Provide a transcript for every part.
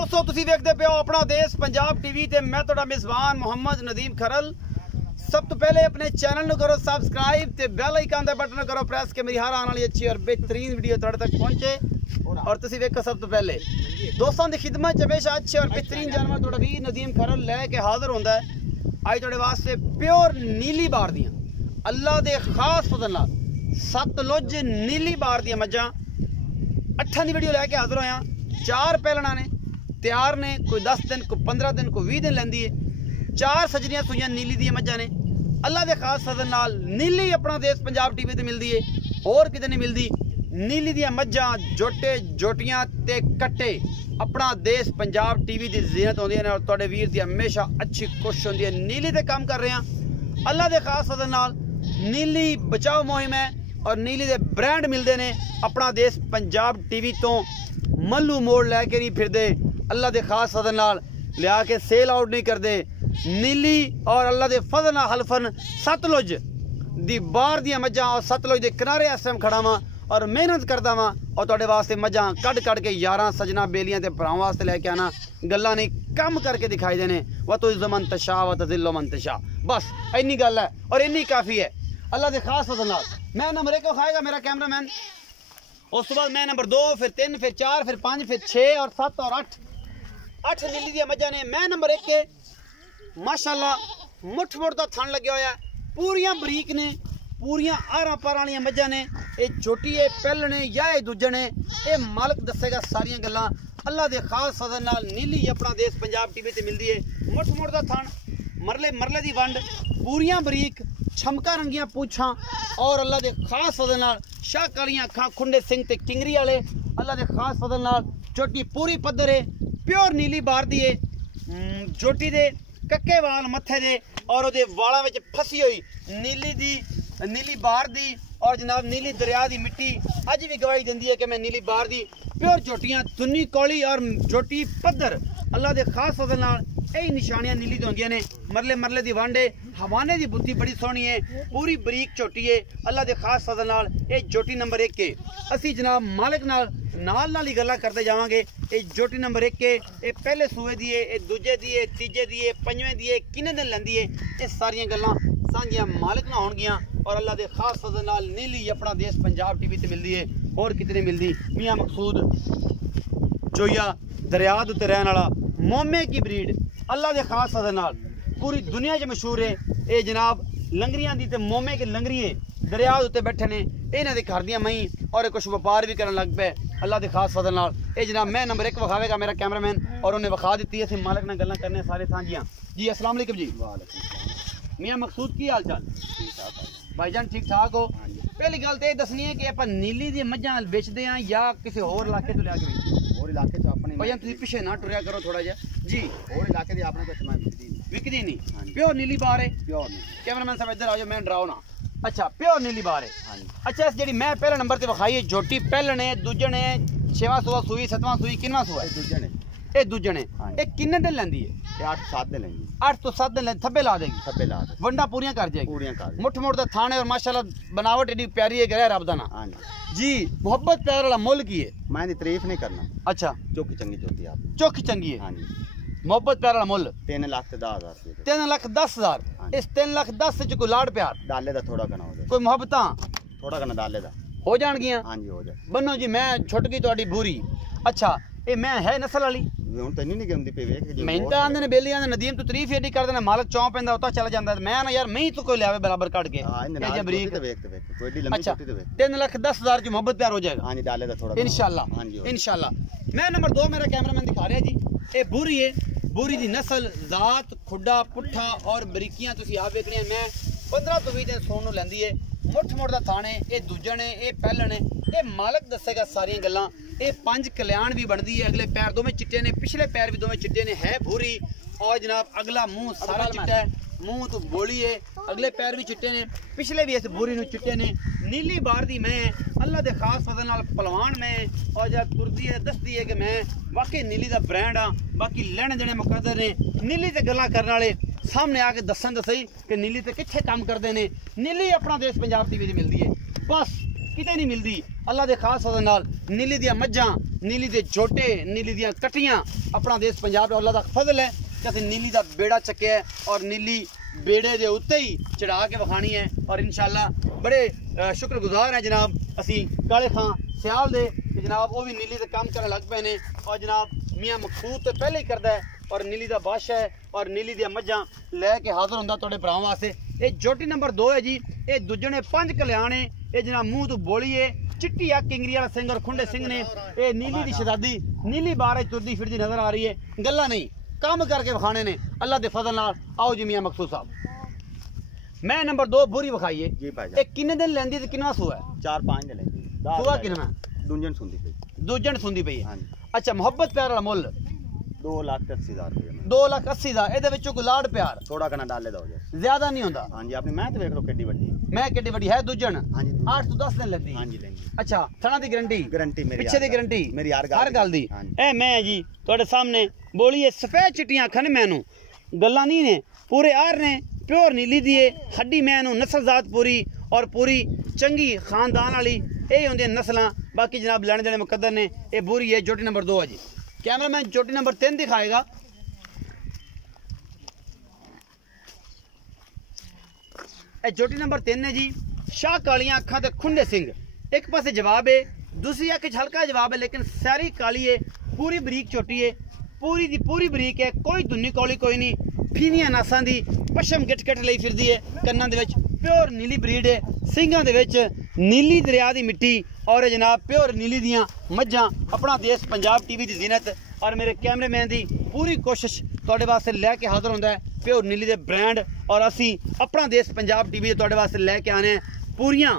दोस्तों तुसी देखते पे हो अपना देश पंजाब टीवी ते मैं तुहाडा मेज़बान मोहम्मद नदीम खरल। सब तो पहले अपने चैनल को करो सब्सक्राइब ते बेल आइकन का बटन करो प्रेस के मेरी हर आने वाली अच्छी और बेहतरीन वीडियो तुहाडे तक पहुंचे। और तुसी देखो सब तो पहले दोस्तों की खिदमत च हमेशा अच्छे और बेहतरीन जानवर तुहाडा वीर नदीम खरल लैके हाजिर होंदा है। अज तुहाडे वास्ते प्योर नीली बार दियां अल्लाह दे खास फजल नाल सतलुज नीली बार दियां मज्जां 8 दी वीडियो लैके हाजिर होया। 4 पहलना ने तैयार ने, कोई 10 दिन कोई 15 दिन कोई 20 दिन लैंदी है। 4 सजनियां सुइयां नीली दी मज्जां ने अल्लाह दे खास फजल नाल। नीली अपना देश पंजाब टीवी ते मिलदी है, और किते नहीं मिलदी। नीली दियां मज्जां जोटे जोटियां ते कट्टे अपना देश पंजाब टीवी दी ज़ीनत होंदी है और तुहाडे वीर दी हमेशा अच्छी कोशिश होंदी है। नीली ते काम कर रहे हैं अल्लाह दे खास फजल नाल। नीली बचाओ मुहिम है और नीली दे ब्रांड मिलते हैं अपना देश पंजाब टीवी तो। मल्लू मोड़ लैके नहीं फिरदे, अल्लाह दे खास फजल नाल लिया के सेल आउट नहीं करते। नीली और अल्लाह दे फजल नाल हलफन सतलुज दी बार दियां मज्जां और सतलुज दे किनारे इस टाइम खड़ा वां और मेहनत करता वां और तुहाडे वास्ते मज्जां कड़ कड़ के 11 सजना बेलियां ते भरावां वास्ते लैके आना। गल्लां नहीं काम करके दिखाई देने। व तो इज़्ज़ु मन तशा व तज़िल्लु मन तशा, बस इन्नी गल है और इन्नी काफ़ी है अल्लाह दे खास फजल नाल। मैं नंबर 1 को खाएगा मेरा कैमरामैन, उस तो बाद मैं नंबर 2, फिर 3, फिर 4, फिर 5, फिर 6 और 7 और 8 नीली दी मज्जां ने। मैं नंबर 1 के माशाअल्लाह मुठ मुठ दा थन लग्या होया, पूरियां बरीक ने, पूरियां आरा पार वालियां मज्जां ने। ये छोटी है पहलने या ये दूजे ने, ये मालक दसेगा सारियां गल्लां अल्लाह दे खास फजल नाल। नीली अपना देश पंजाब टीवी ते मिलदी है। मुठ मुठ दा थन, मरले मरले दी वंड, पूरियां बरीक छमका रंगियां पूछां और अल्लाह दे खास फजल नाल शाह कालियां अखां, खुंडे सिंह ते टिंगरी वाले अल्लाह दे खास फजल नाल। चोटी पूरी पद्धर है, प्योर नीली बार दी है। चोटी दे कक्के वाल मत्थे दे और ओदे वालां विच फसी हुई नीली दी नीली बार दी और जनाब नीली दरिया दी मिट्टी अज भी गवाही देंदी है कि मैं नीली बार दी प्योर चोटियां तुन्नी कौली और चोटी पद्धर अल्लाह दे खास फजल नाल। यही निशानियां नीली दी होंदियां ने। मरले मरले दी वांडे हवाने दी बुत्ती बड़ी सोहनी है, पूरी बरीक चोटी है अल्लाह दे खास फजल नाल। ये जोटी नंबर 1 के असी जनाब मालिक नाल ही गल्लां करते जावांगे। ये जोटी नंबर 1 के ये पहले सूए दी है, ये दूजे दी है, तीजे दी है, पंजवें दी है, किन्ने दिन लैंदी है। ये सारियां गल्लां सांझियां मालिक नाल होणगियां और अल्लाह दे खास फजल नाल। नीली अपना देश पंजाब टीवी ते मिलदी है, और कितनी मिलदी। मियां मकसूद जोया दरिया दे उत्ते रहने वाला मोमे की ब्रीड अल्लाह दे खास फजल नाल पूरी दुनिया च मशहूर है। ये जनाब लंगरियां दी ते मोमे के लंगरिए दरिया दे उत्ते बैठे ने, इन्हां दे घर दियां मई और कुछ व्यापार भी करन लग पे अल्लाह दे खास फजल नाल। ये जनाब मैं नंबर 1 विखावेगा मेरा कैमरामैन और उन्हें विखा दी। असीं मालिक नाल गल्लां करने सारे सांझियां। जी अस्सलाम वालेकुम जी। मियां मकसूद की हाल चाल? भाईजान ठीक ठाक हो? पहली गल तो यह दसनी है कि आप नीली दी मज्जां बेचते हैं या किसी होर इलाके तो लिया के बेचते? होर इलाके तो अपने भाईजान तुसीं पिछे ना टुरिया करो थोड़ा जिहा जी। होर इलाके दी अपने तो विकदी नहीं, प्योर नीली बार है। प्योर नहीं। कैमरामैन साहब इधर आ जाओ, मैं डराओ ना। अच्छा प्योर नीली बार है। अच्छा इस जी मैं पहले नंबर से विखाई है जोटी पहलने दूजे ने 6वां सूआ सूई 7वां सूई किनवां सूआ दूजे ने ये दूजे ने। ये किन्ने दिन लैंदी है? 8-7 दिन लेंगी। 8 तो 7 दिन थब्बे ला देगी। थब्बे ला दे वंडा पूरियां कर जाएगी। पूरियां कर मुठ मुठ दा थाने और माशाल्लाह बनावट एडी प्यारी है गैर रब दा ना। हां जी मोहब्बत प्यार वाला मुल की है। मैं दी तारीफ नहीं करना। अच्छा चौकी चंगी चोटी आप चौकी चंगी है। हां जी। मोहब्बत प्यार वाला मुल 3,10,000 रुपए। 3,10,000। इस 3,10,000 च कोई लाड़ प्यार डाले दा थोड़ा घना हो जाए, कोई मोहब्बतां थोड़ा घना डाले दा हो जाणगियां। हां जी हो जाए। बनो जी मैं छुट गई तुहाडी भूरी। अच्छा ये मैं है नस्ल वाली ਹੁਣ ਤਾਂ ਨਹੀਂ ਗੰਦੀ ਪਈ ਵੇਖ ਜੀ। मैं तो आंदे ने बेली आंदे नदीम तू तारीफ एडी कर देना मालक चौं पैंदा उता चला जांदा। मैं ना यार मैं ही तो कोई लियावे बराबर काट के हां ये ये जबरीक तो ਵੇਖ ਕੋਈ ਏਡੀ ਲੰਬੀ अच्छा ਚੋਟੀ ਤੇ ਵੇਖ। 3,10,000 की मोहब्बत प्यार हो जाएगा। हां जी डाले दा थोड़ा इंशाल्लाह। हां जी इंशाल्लाह। मैं नंबर 2 मेरा कैमरामैन दिखा रहा है जी। ये बूरी है, बूरी दी नस्ल जात खुड्डा पुट्ठा और बरीकियां तुसी आप वेखने। मैं 15 तो 20 दिन सोन नूं लैंदी है। मुठ मुठ दा थाने ये दूजे ने ये पहले ने ये मालक दसेगा सारियां गल्लां। ये 5 कल्याण भी बनती है। अगले पैर दोवें चिट्टे ने, पिछले पैर भी दोवें चिट्टे ने, है भूरी और जनाब अगला मुंह सारा चिट्टा है, मुंह तो बोली है, अगले पैर भी चिट्टे ने, पिछले भी इस भूरी नूं चिट्टे ने। नीली बार दी मैं अल्लाह दे खास फजल नाल पहलवान मैं और जब तुरदी है दसदी है कि मैं वाकई नीली दा ब्रांड हाँ। बाकी लैने देने मुकद्दर ने नीली ते गल्लां करने वाले सामने आके दसन तो सही कि नीली ते कित्थे काम करते हैं। नीली अपना देश पंजाब टीवी दी मिलती है। बस किते नहीं मिलती। अल्लाह के खास फजल नाल नीली दियां मज्जां, नीली दे झोटे, नीली दियां कटियां अपना देश पंजाब अल्लाह दा फजल है कि असीं नीली दा बेड़ा चक्या है और नीली बेड़े दे उत्ते ही चढ़ा के विखानी है। और इंशाअल्लाह बड़े शुक्रगुजार हैं जनाब असीं काले खां सियाल दे कि जनाब वो भी नीली दे काम करन लग पे ने। और जनाब मियाँ मकसूद तो पहले ही करदा है और नीली दा बादशाह है और नीली दियां मज्जां लैके हाजिर हुंदा तुहाडे भरावां वास्ते। ये जोटी नंबर 2 है जी। ये दूजे ने 5 कल्याण है। ये जनाब मूँह तो बोली है, चिट्टी अख किंगरी वाला सिंह और खुंडे सिंह ने। ये नीली दी शहजादी नीली बार तुरदी फिरदी नजर आ रही है, गल्ला नहीं काम करके विखाने ने अल्लाह के फजल नाल। आओ जी मियाँ मकसूद साहब मैं नंबर 2 बुरी विखाई है जी भाई। ये किन्ने दिन लैंदी ते किन्ना सूआ है? 4-5 दिन लेंदी। सूआ किन्ना? दूजन सुनदी पई। दूजन सुनदी पई है। हां जी। अच्छा मोहब्बत प्यार वाला मुल 2,80,000 रुपए। 2,80,000 ਦਾ ਇਹਦੇ ਵਿੱਚੋਂ ਕੋਈ ਲਾੜ ਪਿਆਰ थोड़ा कना डाले दो जी। ਜ਼ਿਆਦਾ ਨਹੀਂ ਹੁੰਦਾ। हां जी अपनी मैं तो देख लो कितनी बड़ी। ਮੈਂ ਕਿੱਡੀ ਵੱਡੀ ਹੈ ਦੂਜਣ? हां जी 8 ਤੋਂ 10 ਦਿਨ ਲੱਗਦੀ। हां जी लेंदी। ਅੱਛਾ ਥਣਾ ਦੀ ਗਾਰੰਟੀ? गारंटी मेरी ਪਿੱਛੇ ਦੀ ਗਾਰੰਟੀ मेरी हर ਗੱਲ ਦੀ। हां जी। ਇਹ ਮੈਂ ਜੀ ਤੁਹਾਡੇ ਸਾਹਮਣੇ ਬੋਲੀਏ ਸਫੈਦ ਚਿੱਟੀਆਂ ਅੱਖਾਂ ਨੇ ਮੈਨੂੰ ਗੱਲਾਂ ਨਹੀਂ ਨੇ ਪੂਰੇ ਆਰ ਨੇ प्योर नीली दी हड्डी मैनू नस्ल जात पूरी और पूरी चंगी खानदान वाली यही होंगे नस्ल। बाकी जनाब लैने देने मुकद्दर ने ये बुरी है। जोटी नंबर 2 है जी। कैमरा मैन जोटी नंबर 3 दिखाएगा। ए जोटी नंबर 3 है जी। शाह कालियां अखा ते खुंडे सिंह एक पासे जवाब है, दूसरी अख हल्का जवाब है लेकिन सारी काली है, पूरी बरीक चोटी है, पूरी दी पूरी बरीक है, कोई दुन्नी कौली कोई नहीं। फीनिया नासां दी पशम गिट गिट लई फिरदी है, कन्नां दे विच प्योर नीली ब्रीड है, सिंगां दे विच नीली दरिया दी मिट्टी और जनाब प्योर नीली दियां मज्जां। अपना देश पंजाब टीवी दी जीनत और मेरे कैमरेमैन दी पूरी कोशिश तुहाडे वास्ते लैके हाजिर हुंदा है प्योर नीली दे ब्रांड। और असीं अपना देश पंजाब टीवी तुहाडे वास्ते लैके आने पूरियां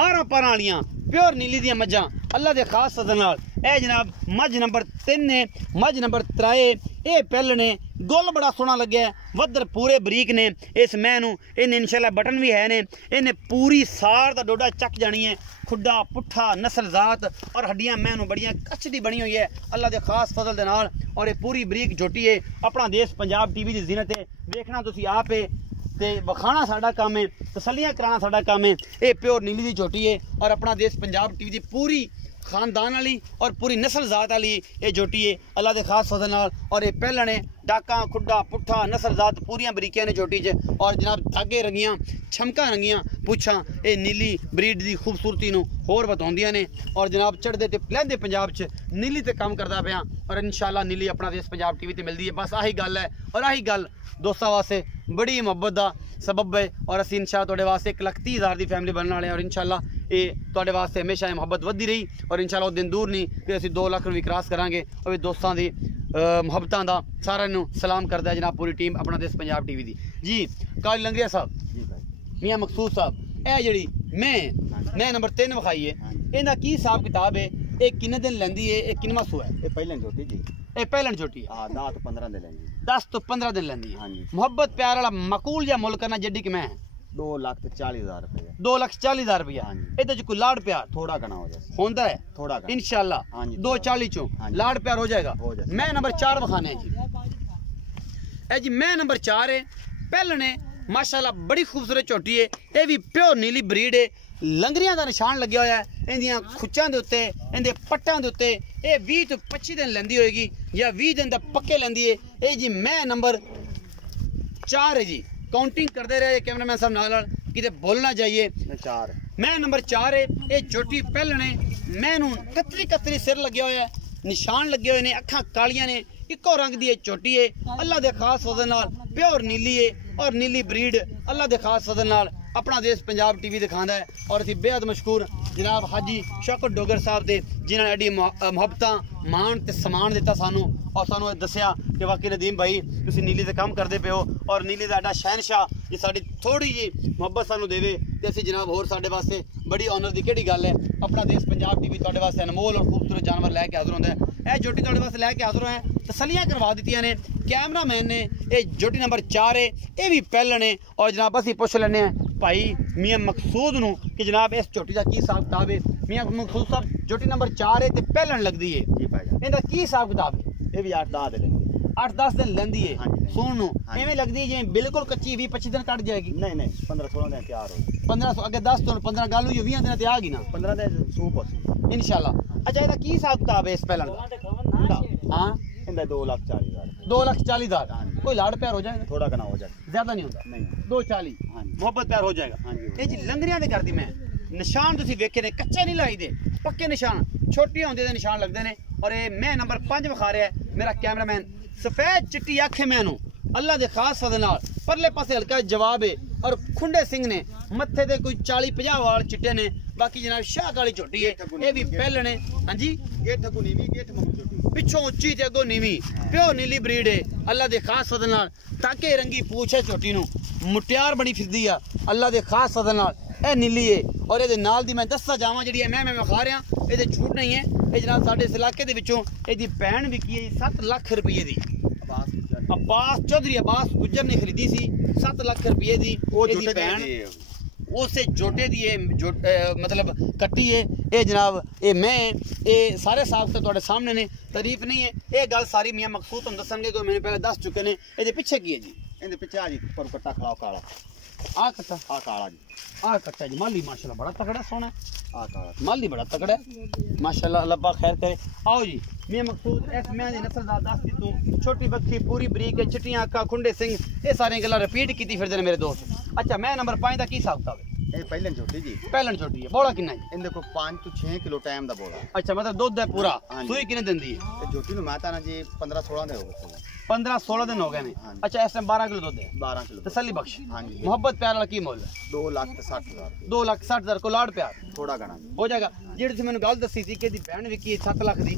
आरां पारां वालियां प्योर नीली दियां मज्जां अल्लाह दे खास फजल नाल। ए जनाब मझ नंबर 3 ने, मझ नंबर 3 ये पहले ने गुल बड़ा सोहना लग्या, वधर पूरे बरीक ने। इस मैनू इन्हें इंशाल्लाह बटन भी है ने, इन्हें पूरी सार दा डोडा चक जानी है, खुड्डा पुट्ठा नस्ल जात और हड्डियां मैनू बड़ियां कच्ची बनी हुई है अल्लाह दे खास फजल दे नाल। और ये पूरी बरीक झोटी है। अपना देश पंजाब टीवी दी जीनत है, देखना तुसी आप है ते वखाना साडा काम है, तसलियां कराना साडा काम है। ये प्योर नीली दी झोटी है और अपना देश पंजाब टीवी दी पूरी खानदान वाली और पूरी नस्ल जात वाली ये झोटी है अल्लाह के खास फजल नाल। और ये पहले ने डाका खुड्डा पुट्ठा नस्ल जात पूरियां बरीकियां ने झोटी च और जनाब धागे रंगियां छमका रंगियां पुछां ये नीली ब्रीड दी खूबसूरती नूं होर बताउंदियां ने। और जनाब चढ़दे ते लहंदे पंजाब च नीली ते काम करदा पिया और इंशाअल्लाह नीली अपना देश पंजाब टीवी ते मिलदी है। बस आही गल है और आही गल दोस्तां वास्ते बड़ी मुहब्बत दा सबब है। और असीं इंशाअल्लाह तुहाडे वास्ते 1,30,000 दी फैमिली बनने वाले और इंशाअल्लाह ये तुहाडे वास्ते हमेशा ये मुहब्बत वधदी रही और इंशाअल्लाह वो दिन दूर नहीं कि असीं 2 लाख भी क्रॉस करांगे। और दोस्तां दी मुहब्बतां दा सारिआं नूं सलाम करदा है जनाब पूरी टीम अपना देश पंजाब टीवी दी जी। काली लंगरिया साहब जी भाई। मियाँ मकसूद साहब ए जिहड़ी मैं नंबर 3 विखाई है इहदा की हिसाब किताब है? ये किन्ने दिन लैंदी है? ये किन्नवां सूआ है? ये पहले झोटी जी। ये पहलन छोटी है। हां 10 तो 15 दिन लेंदी। 10 तो 15 दिन लैंदी है। हां जी। मुहब्बत प्यार वाला मकूल या मुल करना जड्डी कि मैं 2,40,000 रुपए। 2,40,000 रुपया। हाँ जी। ਇਹਦੇ ਚ ਕੋਈ ਲਾੜ ਪਿਆਰ थोड़ा कना हो जाए। ਹੁੰਦਾ है थोड़ा कना इंशाल्लाह। हाँ जी। 2,40 ਚੋਂ हाँ जी। ਲਾੜ ਪਿਆਰ हो जाएगा। हो जाएगा। मैं नंबर 4 विखाने जी। ए जी मैं नंबर 4 है पहले ने माशाल्लाह बड़ी खूबसूरत झोटी है। ये भी प्योर नीली ब्रीड है। लंगरियां का निशान लग्या होया है इंदियां खुच्चां दे उत्ते इंदे पट्टां दे उत्ते। ये 20 तो 25 दिन लैंदी होएगी या 20 दिन दा पक्के लैंदी है। ये जी मैं नंबर 4 है जी। काउंटिंग करते रहे कैमरामैन साहब नाल किते बोलना चाहिए। 4 मैं नंबर 4 है। ये झोटी पहले ने मैनू कतरी सिर लगे हुए है, निशान लगे हुए ने, अखां कालियां ने, इको रंग दी झोटी है अल्लाह दे खास फजल नाल। प्योर नीली है और नीली ब्रीड अल्लाह दे खास फजल नाल अपना देश पंजाब टीवी दिखाता है। और असीं बेहद मशहूर जनाब हाजी शौकत डोगर साहब दे जिन्होंने एडी मुहब्बतां मान ते समान दिता सानू और सानू दस्या कि वाकई नदीम भाई तुसीं नीली ते काम करदे पे हो और नीली दा एडा शहनशाह जे साडी थोड़ी जी मुहब्बत सानू देवे ते असीं जनाब होर साडे वास्ते बड़ी ऑनर दी केड़ी गल है। अपना देश पंजाब टीवी तुहाडे वास्ते अनमोल और खूबसूरत जानवर लैके हाजिर होंदा है। ए जोटी तुहाडे वास्ते लैके हाजिर है, तसलियां करवा दित्तियां ने कैमरामैन ने। ये जोटी नंबर 4 है, ये भी पहले ने। और जनाब असीं पुछ लैने हैं भाई मियाँ मकसूद नूं कि जनाब इस झोटी का की हिसाब किताब है। मियाँ मकसूद साहब झोटी नंबर 4 है तो पहलन लगती है जी भाई। इहदा की हिसाब किताब है? ये भी 8-10 दिन लेंगे। 8-10 दिन लैंदी है। हाँ जी। सुन नूं हाँ जी। इवें लगदी है जिवें बिल्कुल कच्ची 20-25 दिन कट जाएगी। नहीं 15-16 दिन तैयार हो। 1500 अगे 10 तो 15 गल हुई 20 दिन ते आ गई ना 15 ਦੇ ਸੂਪ ਅਸੀਂ इंशाल्लाह। अच्छा ਇਹਦਾ ਕੀ ਹਿਸਾਬ ਕਿਤਾਬ ਹੈ ਇਸ ਪਹਿਲਣ ਦਾ? हाँ ਇਹਦਾ 2,40,000 2,40,000 हाँ जी। कोई लाड़ प्यार हो जाएगा? ਥੋੜਾ ਕਨਾ ਹੋ ਜਾਏ ज्यादा नहीं होता, नहीं 2,40 हाँ जी। मोहब्बत प्यार हो जाएगा। हाँ जी। ਇਹ ਜੀ ਲੰਗਰੀਆਂ ਦੇ ਕਰਦੀ ਮੈਂ ਨਿਸ਼ਾਨ ਤੁਸੀਂ ਵੇਖੇ ਨੇ, ਕੱਚੇ ਨਹੀਂ ਲਾਈ ਦੇ, ਪੱਕੇ ਨਿਸ਼ਾਨ, ਛੋਟੇ ਹੁੰਦੇ ਦੇ ਨਿਸ਼ਾਨ ਲੱਗਦੇ ਨੇ। ਔਰ ਇਹ ਮੈਂ ਨੰਬਰ 5 ਵਿਖਾ ਰਿਹਾ ਮੇਰਾ ਕੈਮਰਾਮੈਨ। ਸਫੈਦ ਚਿੱਟੀ ਅੱਖ ਹੈ ਮੈਨੂੰ ਅੱਲਾ ਦੇ ਖਾਸ ਫਜ਼ਲ ਨਾਲ, ਪਰਲੇ ਪਾਸੇ ਹਲਕਾ ਜਵਾਬ ਹੈ। ਔਰ ਖੁੰਡੇ ਸਿੰਘ ਨੇ ਮੱਥੇ ਤੇ ਕੋਈ 40-50 ਵਾਲ ਚਿੱਟੇ ਨੇ। ਬਾਕੀ ਜਨਾਬ ਸ਼ਾਹ ਕਾਲੀ ਝੋਟੀ ਹੈ, ਇਹ ਵੀ ਪਹਿਲਣ ਹੈ। ਹਾਂਜੀ ਗੇਠ ਕੋ ਨੀਵੀਂ ਗੇਠ ਮੰਗੂ ਛੋਟੀ ਪਿੱਛੋਂ ਉੱਚੀ ਤੇ ਅੱਗੋਂ ਨੀਵੀਂ, ਪਿਓ ਨੀਲੀ ਬਰੀਡ ਹੈ ਅੱਲਾ ਦੇ ਖਾਸ ਫਜ਼ਲ ਨਾਲ। ਟਾਕੇ ਰੰਗੀ ਪੂਛ ਹੈ ਝੋਟੀ ਨੂੰ, ਮੁਟਿਆਰ ਬਣੀ ਫਿਰਦੀ ਆ ਅੱਲਾ ਦੇ ਖਾਸ ਫਜ਼ਲ ਨਾਲ। ਇਹ ਨੀਲੀ ਹੈ ਔਰ ਇਹਦੇ ਨਾਲ ਦੀ ਮੈਂ ਦੱਸਦਾ ਜਾਵਾਂ ਜਿਹੜੀ ਮੈਂ ਵਿਖਾ ਰਿਹਾ, ਇਹਦੇ ਝੂਠ ਨਹੀਂ ਹੈ। ਇਹ ਜਨਾਬ ਸਾਡੇ ਇਸ ਇਲਾਕੇ ਦੇ ਵਿੱਚੋਂ ਇਹਦੀ ਭੈਣ ਵਿਕੀ ਹੈ 7 ਲੱਖ ਰੁਪਏ ਦੀ। अब्बास चौधरी अब्बास गुज्जर ने खरीदी सी 7 लाख रुपये दी। ਇਹਦੀ ਭੈਣ ਉਸੇ ਜੋਟੇ ਦੀ मतलब ਕੱਟੀ ਹੈ। ਇਹ ਜਨਾਬ ਇਹ ਮੈਂ ਇਹ ਸਾਰੇ ਸਾਫ ਤੇ ਤੁਹਾਡੇ ਸਾਹਮਣੇ ਨੇ, ਤਾਰੀਫ ਨਹੀਂ ਹੈ ਇਹ ਗੱਲ ਸਾਰੀ ਮੀਆਂ ਮਕਸੂਦ ਤੁਹਾਨੂੰ ਦੱਸਣਗੇ, ਕੋਈ ਮੈਨੂੰ ਪਹਿਲੇ ਦੱਸ ਚੁੱਕੇ ਨੇ। ਇਹਦੇ ਪਿੱਛੇ ਕੀ ਹੈ ਜੀ? ਇਹਦੇ ਪਿੱਛੇ ਆ ਜੀ ਉੱਪਰ ਕੱਟਾ ਖਲਾਓ ਕਾਲਾ, ਆ ਕੱਟਾ, ਆ ਕਾਲਾ ਜੀ, ਆ ਕੱਟਾ ਜੀ। ਮਾਲੀ माशाल्लाह बड़ा तगड़ा सोना है, ਆ ਕਾਲਾ माली बड़ा तगड़ा है माशाल्लाह, अल्लाह पाक खैर करे। आओ जी मियां मकसूद इस मैं दी नस्ल दा दस दी तू, छोटी बक्खी पूरी बरीक चिट्टियां अक्खां खुंडे सिंह, ये सारी गल्लां रिपीट कीती फिरदे ने मेरे दोस्त। अच्छा मैं नंबर 5 दा की हिसाब किताब है? ਇਹ ਪਹਿਲਾਂ ਛੋਟੀ ਜੀ, ਪਹਿਲਣ ਛੋਟੀ ਹੈ। ਬੋਲਾ ਕਿੰਨਾ ਜੀ? ਇਹਦੇ ਕੋਲ 5 ਤੋਂ 6 ਕਿਲੋ ਟਾਈਮ ਦਾ ਬੋਲਾ। ਅੱਛਾ ਮਤਲਬ ਦੁੱਧ ਹੈ ਪੂਰਾ। ਹਾਂਜੀ। ਸੂਈ ਕਿੰਨੇ ਦਿੰਦੀ ਹੈ? ਤੇ ਛੋਟੀ ਨੂੰ ਮੈਂ ਤਾਂ ਨਾ ਜੀ 15-16 ਦੇ ਹੋ ਗਏ, 15-16 दिन हो गए ने। ਹਾਂਜੀ। अच्छा इस टाइम 12 किलो दुध है, 12 किलो तसल्ली बख्श। ਹਾਂਜੀ। मोहब्बत प्यार वाला की मोल है? 2,60,000 2,60,000 को लाड़ प्यार ਥੋੜਾ ਗਣਾ ਜੀ। हो जाएगा। ਜਿਹੜੀ ਤੁਸੀਂ ਮੈਨੂੰ ਗੱਲ ਦੱਸੀ ਸੀ ਕਿ ਦੀ ਭੈਣ ਵਿਕੀ 7 ਲੱਖ ਦੀ,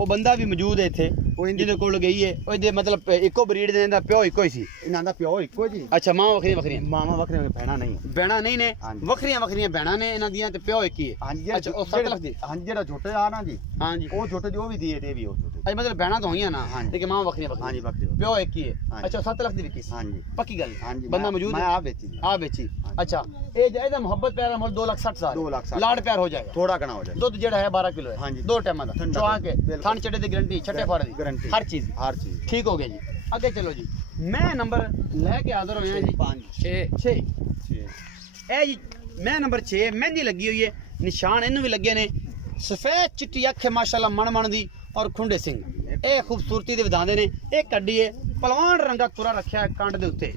ਉਹ ਬੰਦਾ ਵੀ ਮੌਜੂਦ ਹੈ ਇੱਥੇ ਜਿਹਦੇ ਕੋਲ ਗਈ ਹੈ। ਉਹਦੇ ਮਤਲਬ ਇੱਕੋ ਬਰੀਡ ਦੇ ਦਾ ਪਿਓ ਇੱਕੋ ਹੀ ਸੀ? ਇਹਨਾਂ ਦਾ ਪਿਓ ਇੱਕੋ ਜੀ। ਅੱਛਾ ਮਾਂ ਵੱਖਰੀਆਂ ਵੱਖਰੀਆਂ? ਮਾਮਾ ਵੱਖਰੇ ਨੇ, ਭੈਣਾਂ ਨਹੀਂ। ਭੈਣਾਂ ਨਹੀਂ ਨੇ, ਹਾਂਜੀ। ਵੱਖਰੀਆਂ ਵੱਖਰੀਆਂ ਭੈਣਾਂ ਨੇ ਇਹਨਾਂ ਦੀਆਂ ਤੇ ਪਿਓ ਇੱਕ ਹੀ ਹੈ। ਹਾਂਜੀ ਅੱਛਾ ਉਹ 7 ਲੱਖ ਦੀ? ਹਾਂਜੀ ਜਿਹੜਾ ਛੋਟੇ ਆ ਨਾ ਜੀ, ਹਾਂਜੀ ਉਹ ਛੋਟੇ ਜੋ ਵੀ ਦੀਏ ਤੇ ਵੀ ਉਹ ਛੋਟੇ। ਅੱਛਾ ਮਤਲਬ ਭੈਣਾਂ ਤਾਂ ਹੋਈਆਂ ਨਾ, ਹਾਂਜੀ। ਤੇ ਕਿ ਮਾਂ ਵੱਖਰੀਆਂ ਹਾਂਜੀ ਵੱਖਰੀਆਂ, ਵੱਖਰੇ। ਪਿਓ ਇੱਕ ਹੀ ਹੈ। ਹਾਂਜੀ। ਅੱਛਾ 7 ਲੱਖ ਦੀ ਵਿਕੀ ਸੀ? ਹਾਂਜੀ ਪੱਕੀ ਗੱਲ? ਹਾਂਜੀ। ਬੰਦਾ ਮੌਜੂਦ ਮੈਂ ਹੈ? ਆ ਵੇਚੀ ਜੀ, ਆ ਵੇਚੀ। ਹਾਂਜੀ। अच्छा ਇਹਦਾ ਮੁਹੱਬਤ ਪਿਆਰ ਦਾ ਮੁੱਲ 2,60,000 2,60,000 ਲਾੜ ਪਿਆਰ ਹੋ ਜਾਏਗਾ। ਥੋੜਾ ਗਣਾ ਹੋ ਜਾਏ। ਦੁੱਧ ਜਿਹੜਾ ਹੈ 12 ਕਿਲੋ ਹੈ, ਹਾਂਜੀ। 2 ਟਾਈਮਾਂ ਦਾ ਠੰਡਾ ਚੁਆ ਕੇ ਬਿਲਕੁਲ। ਥਣ ਚੱਡੇ ਦੀ ਗਾਰੰਟੀ, ਛੱਟੇ ਫੜ ਦੀ ਗਾਰੰਟੀ, ਹਰ ਚੀਜ਼ ਹਰ ਚੀਜ਼ ਠੀਕ ਹੋ ਗਿਆ ਜੀ। ਅੱਗੇ ਚਲੋ ਜੀ, ਮੈਂ ਨੰਬਰ ਲੈ ਕੇ ਹਾਜ਼ਰ ਹੋਇਆ ਜੀ 6 ਇਹ ਜੀ ਮੈਂ ਨੰਬਰ 6 ਮਹਿੰਦੀ ਲੱਗੀ ਹੋਈ ਹੈ, ਨਿਸ਼ਾਨ ਇਹਨੂੰ ਵੀ ਲੱਗੇ ਨੇ। ਸਫੈਦ ਚਿੱਟੀ ਅੱਖ ਹੈ ਮਾਸ਼ਾਅੱਲਾ ਮਣ ਦੀ, ਔਰ ਖੁੰਡੇ ਸਿੰਘ ਇਹ ਖੂਬਸੂਰਤੀ ਦੇ ਵਿਧਾਉਂਦੇ ਨੇ। ਇਹ ਕੱਢੀ ਹੈ ਪਹਿਲਵਾਨ ਰੰਗਾ ਤੁਰਾ ਰੱਖਿਆ ਕੰਡ ਦੇ ਉੱਤੇ।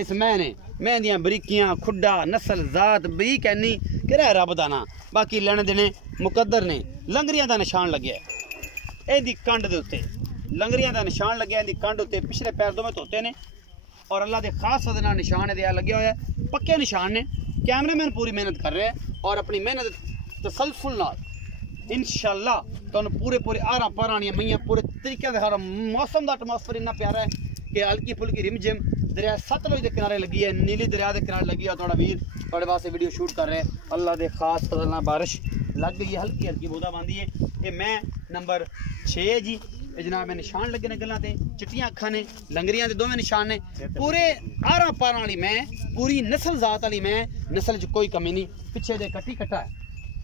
ਇਸ ਮੈਂ ਨੇ ਮੈਂ ਦੀਆਂ ਬਰੀਕੀਆਂ ਖੁੱਡਾ ਨਸਲ ਜ਼ਾਤ ਬਰੀਕ ਐਨੀ ਕਿਹੜਾ ਰੱਬ ਦਾ ਨਾ, ਬਾਕੀ ਲੈਣ ਦੇਣੇ ਮੁਕੱਦਰ ਨੇ। ਲੰਗਰੀਆਂ ਦਾ ਨਿਸ਼ਾਨ ਲੱਗਿਆ ਇਹਦੀ ਕੰਡ ਦੇ ਉੱਤੇ, ਲੰਗਰੀਆਂ ਦਾ ਨਿਸ਼ਾਨ ਲੱਗਿਆ ਇਹਦੀ ਕੰਡ ਉੱਤੇ। ਪਿਛਲੇ ਪੈਰ ਦੋਵੇਂ ਧੋਤੇ ਨੇ ਔਰ ਅੱਲਾ ਦੇ ਖਾਸ ਫਜ਼ਲ ਨਾਲ ਨਿਸ਼ਾਨ ਇਹਦੇ ਆ ਲੱਗਿਆ ਹੋਇਆ, ਪੱਕੇ ਨਿਸ਼ਾਨ ਨੇ। ਕੈਮਰਾਮੈਨ ਪੂਰੀ ਮਿਹਨਤ ਕਰ ਰਿਹਾ ਔਰ ਆਪਣੀ ਮਿਹਨਤ ਤਸਲਸੁਲ ਨਾਲ इंशाअल्लाह ਤੁਹਾਨੂੰ पूरे आरा पारानियां मईयां पूरे तरीके से हर मौसम का एटमॉस्फेयर इन्ना प्यारा है कि हल्की फुल्की रिमझिम दरिया सतलुज के किनारे लगी है, नीली दरिया के किनारे लगी है। थोड़ा वीर थोड़े वास्ते वीडियो शूट कर रहे हैं, अल्लाह के खास फजल नाल बारिश लग गई है, हल्की हल्की बूंदाबांदी है। ये मैं नंबर 6 जी, जनाब में निशान लगे ने गल्लां ते, चिट्टियां अखां ने, लंगरियां दे दोवें निशान ने, पूरे आरा पारां वाली मैं, पूरी नस्ल जात वाली मैं, नस्ल च कोई कमी नहीं। पिछे दे कट्टी कट्टा है,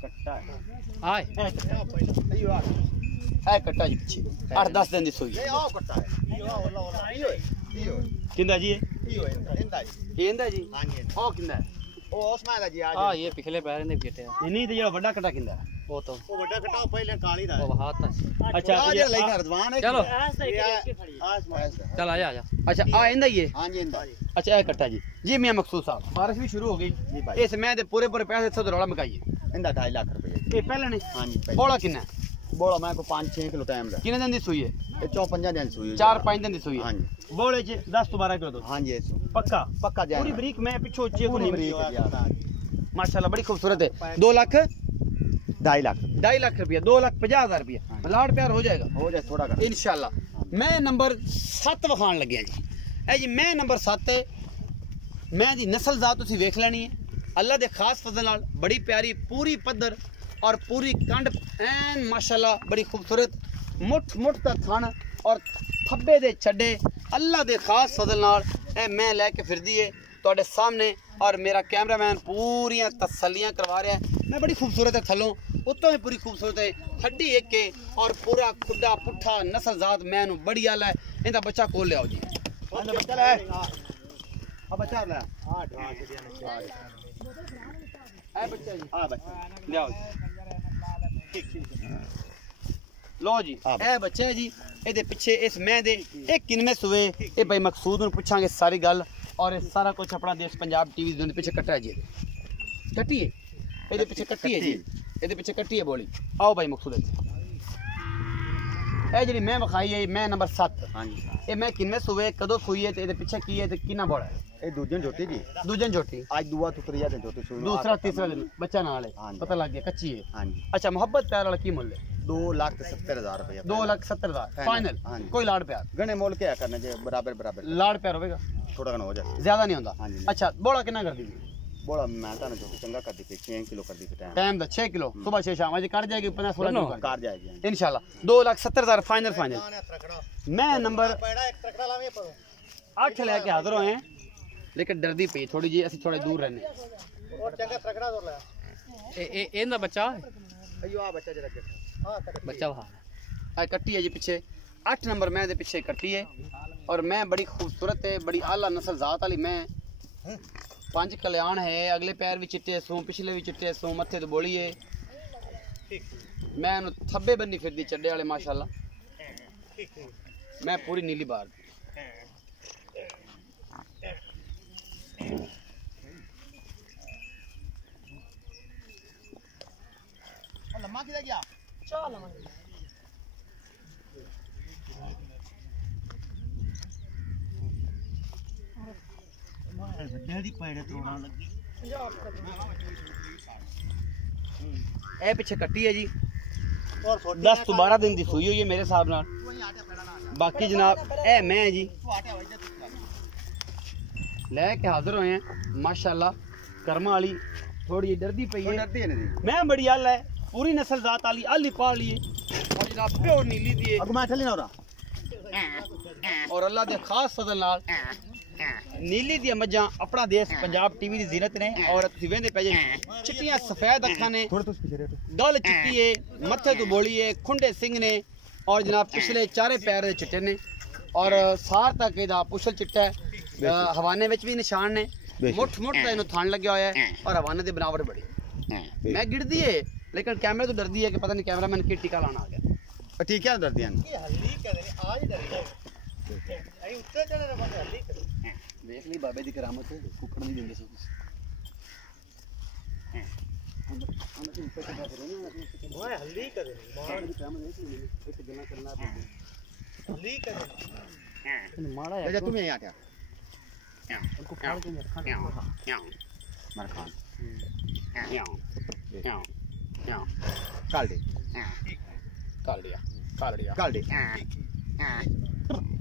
कट्टा है हाय है कट्टा जी पिछे 8-10 दिन दी सोई ये आओ कट्टा है यो किंदा जी यो इंदा ये इंदा जी। हां जी ओ किंदा ओ ओस्मान दा जी आज हां ये पिछले पैर ने बेटे नहीं तो जेड़ा बड़ा कट्टा किंदा वो तो ओ बड़ा कट्टा पहले काली दा वो हाथ था। अच्छा आज ले रजवान है चलो आसमान चल आजा आजा। अच्छा आ इंदा ही है। हां जी इंदा अच्छा ये कट्टा जी जी मियां मकसूद साहब बारिश भी शुरू हो जी गई, भाई। इस मैं दे पूरे पैसे इत्थों रौला मकाइए। इंदा 2.5 लाख रुपए ये पहले ने हां जी बोला किन्ना बोला मैं को 5-6 किलो टाइम दा किन्ने दिन दी सुई है? ये 4-5 दिन सुई 4-5 दिन दी सुई हां है। जी बोले च 10-12 किलो दूध हां जी पक्का पक्का जाए पूरी बरीक मैं पिछो चे को पूरी नहीं बरीक माशाल्लाह बड़ी खूबसूरत है। 2 लाख 2.5 लाख 2.5 लाख रुपया 2,50,000 रुपया लाड़ प्यार हो जाएगा हो जाए थोड़ा कर इंशाल्लाह। मैं नंबर 7 विखाण लग्या जी। ए जी मैं नंबर 7 मैं दी नस्ल जात तुसीं वेख लैनी है, अल्लाह दे खास फजल नाल बड़ी प्यारी पूरी पद्धर और पूरी कंड ऐन माशाल्लाह बड़ी खूबसूरत, मुठ मुठ का थन और थब्बे दे छड्डे अल्लाह दे खास फजल नाल ए मैं लैके फिरदी है तुहाडे सामने। और मेरा कैमरामैन पूरियां तसल्लियां करवा रहा है। मैं बड़ी खूबसूरत है थलों उत्तों भी पूरी खूबसूरत है, हड्डी एक के और पूरा खुड्डा पुट्ठा नस्ल जात मैनू बड़ी आला है। इनका बच्चा खोल लिया जी, बच्चा ले अब बच्चा ले ए बच्चा जी हां बच्चा लियाओ लो जी हाँ। ए बच्चा है जी ਇਹਦੇ ਪਿੱਛੇ ਇਸ ਮੈਂ ਦੇ ਇਹ ਕਿੰਨੇ ਸੂਏ ਇਹ ਭਾਈ ਮਕਸੂਦ ਨੂੰ ਪੁੱਛਾਂਗੇ ਸਾਰੀ ਗੱਲ ਔਰ ਇਹ ਸਾਰਾ ਕੁਝ ਆਪਣਾ ਦੇਸ਼ ਪੰਜਾਬ ਟੀਵੀ ਦੇ ਪਿੱਛੇ ਕੱਟਿਆ ਜੀ ਕੱਟੀ ਹੈ ਇਹਦੇ ਪਿੱਛੇ ਕੱਟੀ ਹੈ ਜੀ ਇਹਦੇ ਪਿੱਛੇ ਕੱਟੀ ਹੈ ਬੋਲੀ ਆਓ ਭਾਈ ਮਕਸੂਦ ਇਹ ਜਿਹੜੀ ਮੈਂ ਵਿਖਾਈ ਹੈ ਮੈਂ ਨੰਬਰ 7 हां जी ਇਹ ਮੈਂ ਕਿੰਨੇ ਸੂਏ ਕਦੋਂ ਸੂਈ ਹੈ ਤੇ ਇਹਦੇ ਪਿੱਛੇ ਕੀ ਹੈ ਤੇ ਕਿੰਨਾ ਬੋਲਾ ਹੈ ए दूजन जोती जी ਦੂਜਨ ਝੋਟੀ आज दुआ तो त्रिया दिन जोती शुरू दूसरा तीसरा दिन बच्चा नाल है हाँ जी। पता लग गया कच्ची है हां जी अच्छा मोहब्बत प्यार वाला की मुल्ल है 2,70,000 रुपया 2,70,000 फाइनल हाँ जी। कोई लाड़ प्यार गने मोल क्या करने जे बराबर बराबर लाड़ प्यार होगा थोड़ा घना हो जाए ज्यादा नहीं होता हाँ जी। अच्छा बोला कितना कर दी बोला मैं तो जो चंगा कर दी 6 किलो कर दी टाइम टाइम दा 6 किलो सुबह 6 शाम आज कर जाएगी 15-16 किलो कर कार जाएगी इंशाल्लाह 2,70,000 फाइनल मैं नंबर 8 लेके हाजिर हुए हैं लेकिन डरदी पई थोड़ी जी असि थोड़े दूर रहने ਇਹਦਾ ਬੱਚਾ अयो आ बच्चा जरा के ਬੱਚਾ ਵਾ आज कट्टी है जी पीछे 8 नंबर मैं दे पीछे कट्टी है और मैं बड़ी खूबसूरत है बड़ी आला नस्ल जात वाली मैं 5 कल्याण है अगले पैर भी चिट्टे सो पिछले भी चिट्टे सो मथे तो बोली है मैं थब्बे बन्नी फिरदी चड्डे वाले माशाल्लाह मैं पूरी नीली बार लम्मा किधर गया डैडी पैड़े तोड़ना लगी ए पीछे कट्टी है जी 10 to 12 दिन दी सूई हुई है मेरे हिसाब नाल बाकी जनाब ए मैं जी लेके हाजिर हुए हैं माशाल्लाह कर्मा वाली थोड़ी डरदी पई है डरती है नहीं मैं बड़ी आल है पूरी नस्ल जात वाली आली पाली है और जनाब प्योर नीली दी है अब मैं ठल्ली ना हो रहा और अल्लाह दे खास फजल नाल नीली दी मज्जां अपना देश पंजाब टीवी दी जीनत ने और तुसीं वेंदे पे जे चिट्टियां सफेद अखां ने थोड़ा तो पीछे रहे गल चिट्टी है मथे तो बोली है खुंडे सिंह ने और जनाब पिछले चारे पैर दे चिट्टे ने और सार तक इहदा पुछल चिट्टा है हवाने विच भी निशान ने मुठ मुठ दा इहनूं थान लग्या होया है और हवाने दी बनावट बड़ी मैं गिरदी है लेकिन कैमरे तो डरदी है कि पता नहीं कैमरामैन की टीका लाना आ गया ठीक है डरती है देख ली बाबे दी करामत कुकड़ नहीं दिंदे सब ओए हल्दी करे मार दी करामत देख ली एक जना करना हल्दी करे मारा है तुम यहां आ क्या उनको फाड़ के रखा मर खान काल दे काल दिया काल दिया काल दे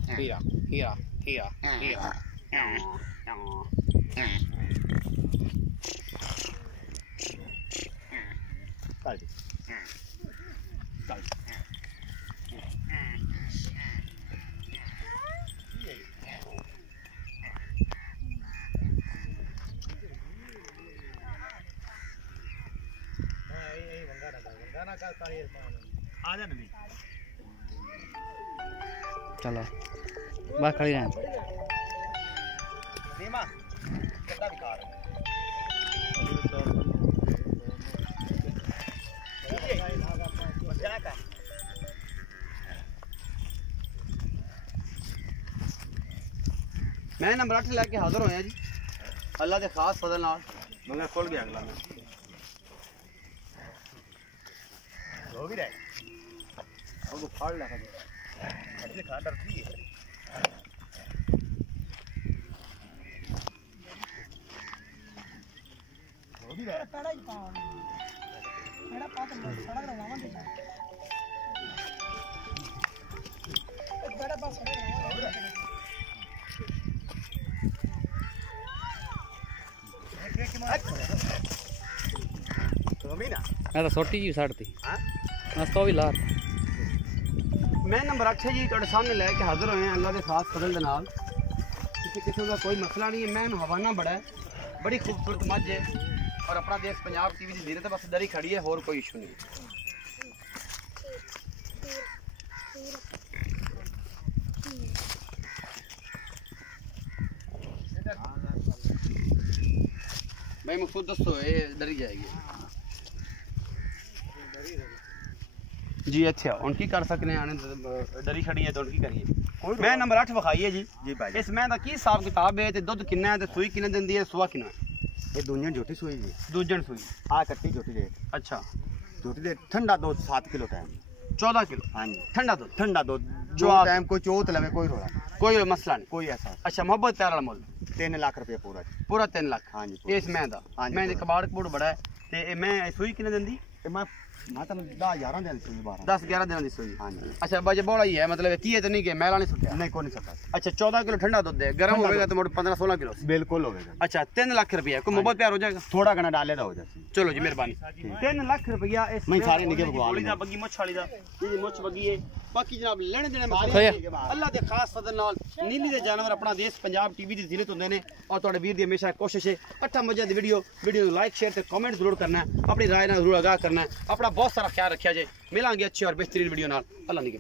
हीरा हीरा हीरा हीरा काल दे काल चलो बाहर खड़ी रहें नीमा कितना विकार मैं नंबर 8 लेके हाजिर होया जी अल्लाह दे खास फजल नाल मगर खोल गया अगला हो भी रहा अब तो फाड़ लगा ऐसे खा डरती है हो भी रहा पेड़ा ही पाओ पेड़ा पाते सड़क लगावा दे पेड़ा पास सड़क लगावा मैं तो छोटी जी साड़ी थी मैं तो भी ला मैं नंबर 8 जी ਤੁਹਾਡੇ सामने लेके हाजिर होए हैं अल्लाह के खास फजल दे नाल किसी किस्म का कोई मसला नहीं है मैं हवाना बड़ा है बड़ी खूबसूरत मझ है और अपना देश पंजाब टीवी की जीनत बस दरी खड़ी है और कोई इशू नहीं भाई मकसूद दसो ये डरी जाएगी जी। अच्छा उनकी कर सकने आने डरी छड़ी है तो उनकी करिए। मैं नंबर 8 विखाइए जी। जी भाई इस मैं दा की हिसाब किताब है ते दुध किन्ना है ते सूई किन्ने दिंदी है सुआ किन्ना है? ये दुनिया झोटी सुई जी दूजन सूई। आ कट्टी झोटी दे अच्छा झोटी दे ठंडा दूध 7 किलो टाइम 14 किलो हाँ जी ठंडा दूध। ठंडा दूध जो जो आप- टाइम कोई चौथ लवे कोई रोला कोई मसला नहीं। कोई ऐसा अच्छा मोहब्बत प्यार वाला मुल 3 लाख रुपया पूरा जी। पूरा 3 लाख। हाँ जी इस मैं दा हाँ जी, मैं पूरा। कबाड़ कबूड़ बड़ा है ते मैं सूई किन्ने दिंदी? ते मैं तो 10-11 दिन सुई 12 10-11 दिन दी सूई। हाँ जी अच्छा बजे बड़ा ही है मतलब की है तो नहीं के मैला नहीं सुटिया। नहीं कोई नहीं सकता अच्छा 14 किलो ठंडा दूध है गर्म ठंडा होगा तो मोट 15-16 किलो। बिल्कुल हो गया अच्छा 3 लाख रुपया कोई मोहब्बत प्यार हो जाएगा? थोड़ा घना डाले हो जाती चलो जी मेहरबानी। 3 लाख रुपया इस मैं सारे निके भगवान गोली दा बग्गी मुछ वाली दा ये मुछ बग्गी है। बाकी जनाब लेने देने खोया। अल्लाह दे खास फजल नाल नीली दे जानवर अपना देश पंजाब टीवी दी जिलत होंदे ने और ਤੁਹਾਡੇ ਵੀਰ ਦੀ ਹਮੇਸ਼ਾ ਕੋਸ਼ਿਸ਼ ਹੈ ਅੱਠਾ ਮਜ਼ੇ ਦੀ ਵੀਡੀਓ ਨੂੰ ਲਾਈਕ ਸ਼ੇਅਰ ਤੇ ਕਮੈਂਟ ਜ਼ਰੂਰ ਕਰਨਾ ਹੈ। ਆਪਣੀ ਰਾਏ ਨਾਲ ਜ਼ਰੂਰ ਆਗਾਹ ਕਰਨਾ ਹੈ। ਆਪਣਾ ਬਹੁਤ ਸਾਰਾ ਖਿਆਲ ਰੱਖਿਆ ਜੇ। ਮਿਲਾਂਗੇ ਅੱਛੀ ਔਰ ਬਿਹਤਰੀਨ ਵੀਡੀਓ ਨਾਲ। ਅੱਲਾਹ ਨਿਗਹਿਬਾਨ।